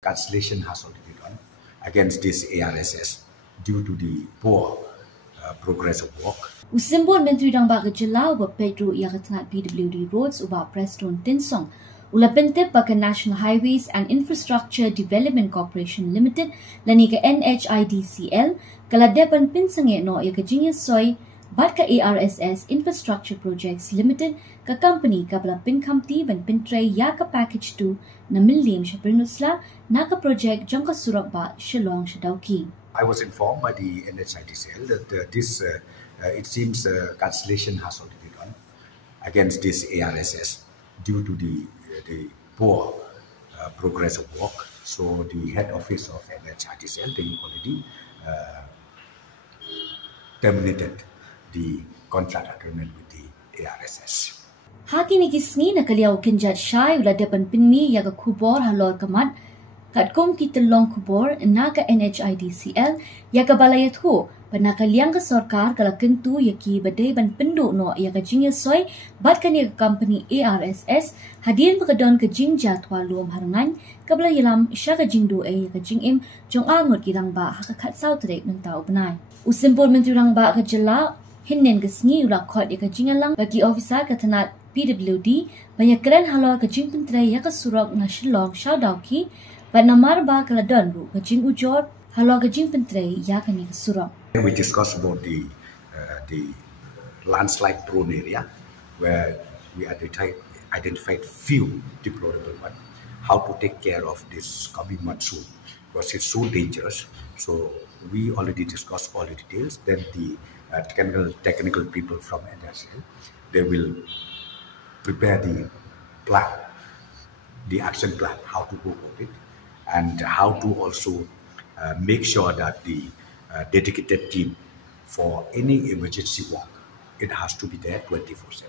Cancellation has already done against this ARSS due to the poor progress of work. Usimbol Menteri Rang Baga Jelau ba Pedro Yagatnat PWD Roads uba Preston Tinsong ula pentip baka National Highways and Infrastructure Development Corporation Limited lani ka NHIDCL kala depan PYNSANGEH no ya ka Genius Soy bat ka ARSS Infrastructure Projects Limited ka company ka bala pinkamti ban pintray ya ka package 2 na milim siya prinusla na ka project jang ka SUROK ba SHILLONG siya DAWKI. I was informed by the NHIDCL that it seems cancellation has already done against this ARSS due to the poor progress of work. So the head office of NHIDCL, they already terminated the contract agreement with the ARSS. Haki ni kisni na kaliaw kinjat shy ula depan pinmi yaga kubor halor kamat katkom kita long kubor naga NHIDCL yaga balayat ho panaka liang ka sarkar kala kentu yaki badai ban pendu no yaga Genius Soy bat kan yaga company ARSS hadian pakadon ke jingjat walum harangan kabla yalam syaga jingdu yaga jingim jong angot kirang ba hakakat sautrek ng tao benai. Usimpol Menteri Rang Ba ka jela hinnen kesni ula kot yaga jingalang bagi officer katanat PWD banyak keren halor ke jing pentrai yaga SUROK na SHILLONG siya DAWKI bat namar ba kala donru ke jing ujor halor ke jing pentrai yaga ni SUROK. We discussed about the landslide prone area where we identified few deplorable ones. How to take care of this coming monsoon because it's so dangerous. So we already discussed all the details. Then the technical people from NHIDCL, they will prepare the plan, the action plan, how to go about it, and how to also make sure that the dedicated team for any emergency work, it has to be there 24/7.